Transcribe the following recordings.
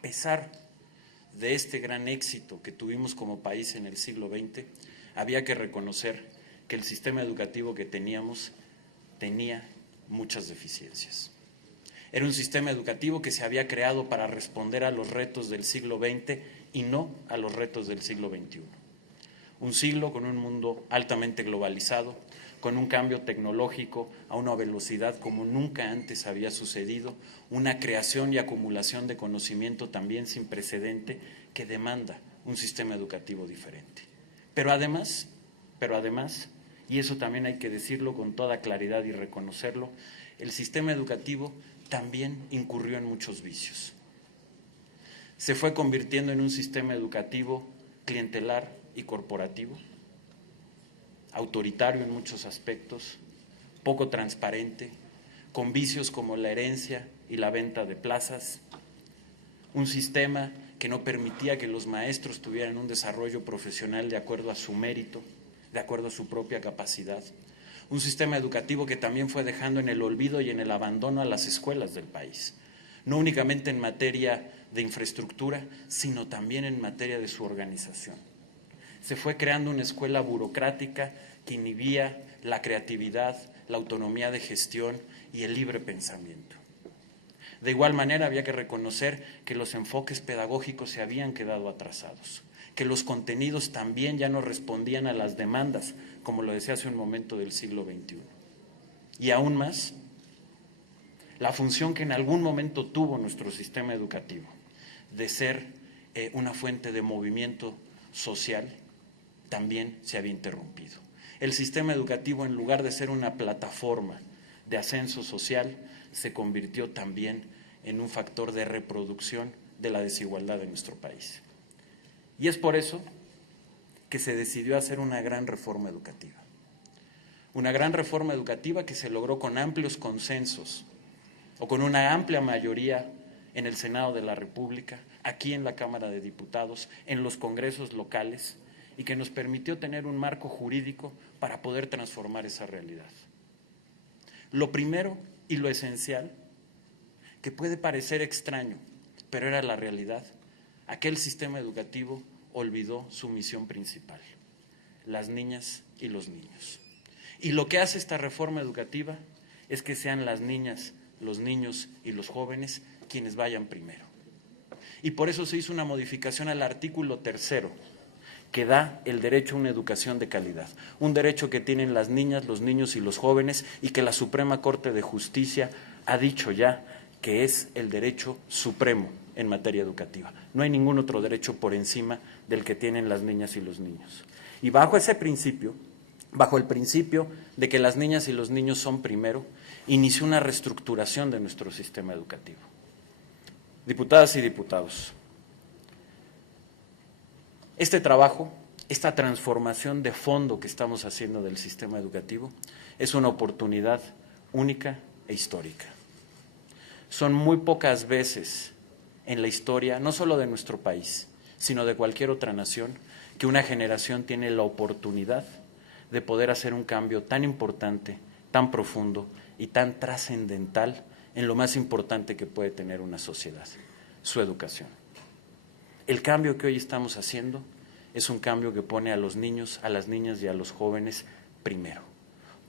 a pesar de este gran éxito que tuvimos como país en el siglo XX, había que reconocer que el sistema educativo que teníamos tenía muchas deficiencias. Era un sistema educativo que se había creado para responder a los retos del siglo XX y no a los retos del siglo XXI. Un siglo con un mundo altamente globalizado, con un cambio tecnológico a una velocidad como nunca antes había sucedido, una creación y acumulación de conocimiento también sin precedente que demanda un sistema educativo diferente. Pero además, y eso también hay que decirlo con toda claridad y reconocerlo, el sistema educativo también incurrió en muchos vicios. Se fue convirtiendo en un sistema educativo clientelar y corporativo, autoritario en muchos aspectos, poco transparente, con vicios como la herencia y la venta de plazas, un sistema que no permitía que los maestros tuvieran un desarrollo profesional de acuerdo a su mérito, de acuerdo a su propia capacidad, un sistema educativo que también fue dejando en el olvido y en el abandono a las escuelas del país, no únicamente en materia de infraestructura, sino también en materia de su organización. Se fue creando una escuela burocrática que inhibía la creatividad, la autonomía de gestión y el libre pensamiento. De igual manera, había que reconocer que los enfoques pedagógicos se habían quedado atrasados, que los contenidos también ya no respondían a las demandas, como lo decía hace un momento, del siglo XXI. Y aún más, la función que en algún momento tuvo nuestro sistema educativo de ser una fuente de movimiento social, también se había interrumpido. El sistema educativo, en lugar de ser una plataforma de ascenso social, se convirtió también en un factor de reproducción de la desigualdad de nuestro país. Y es por eso que se decidió hacer una gran reforma educativa. Una gran reforma educativa que se logró con amplios consensos o con una amplia mayoría en el Senado de la República, aquí en la Cámara de Diputados, en los congresos locales, y que nos permitió tener un marco jurídico para poder transformar esa realidad. Lo primero y lo esencial, que puede parecer extraño, pero era la realidad, aquel sistema educativo olvidó su misión principal, las niñas y los niños. Y lo que hace esta reforma educativa es que sean las niñas, los niños y los jóvenes quienes vayan primero. Y por eso se hizo una modificación al artículo 3, que da el derecho a una educación de calidad, un derecho que tienen las niñas, los niños y los jóvenes, y que la Suprema Corte de Justicia ha dicho ya que es el derecho supremo en materia educativa. No hay ningún otro derecho por encima del que tienen las niñas y los niños. Y bajo ese principio, bajo el principio de que las niñas y los niños son primero, inició una reestructuración de nuestro sistema educativo. Diputadas y diputados, este trabajo, esta transformación de fondo que estamos haciendo del sistema educativo es una oportunidad única e histórica. Son muy pocas veces en la historia, no solo de nuestro país, sino de cualquier otra nación, que una generación tiene la oportunidad de poder hacer un cambio tan importante, tan profundo y tan trascendental en lo más importante que puede tener una sociedad, su educación. El cambio que hoy estamos haciendo es un cambio que pone a los niños, a las niñas y a los jóvenes primero,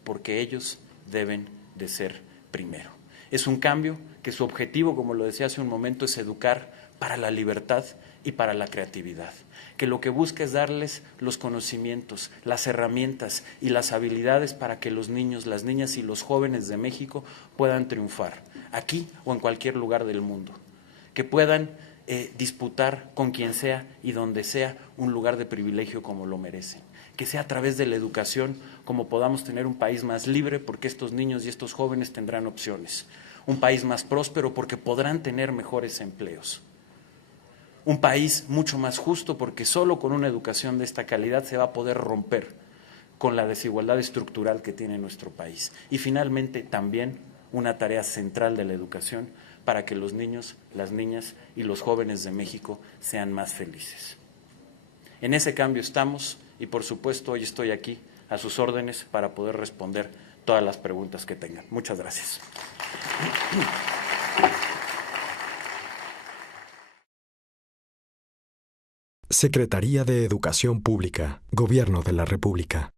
porque ellos deben de ser primero. Es un cambio que su objetivo, como lo decía hace un momento, es educar para la libertad y para la creatividad, que lo que busca es darles los conocimientos, las herramientas y las habilidades para que los niños, las niñas y los jóvenes de México puedan triunfar, aquí o en cualquier lugar del mundo, que puedan disputar con quien sea y donde sea un lugar de privilegio como lo merecen, que sea a través de la educación como podamos tener un país más libre, porque estos niños y estos jóvenes tendrán opciones, un país más próspero porque podrán tener mejores empleos, un país mucho más justo porque solo con una educación de esta calidad se va a poder romper con la desigualdad estructural que tiene nuestro país. Y finalmente también una tarea central de la educación para que los niños, las niñas y los jóvenes de México sean más felices. En ese cambio estamos y por supuesto hoy estoy aquí a sus órdenes para poder responder todas las preguntas que tengan. Muchas gracias. Secretaría de Educación Pública, Gobierno de la República.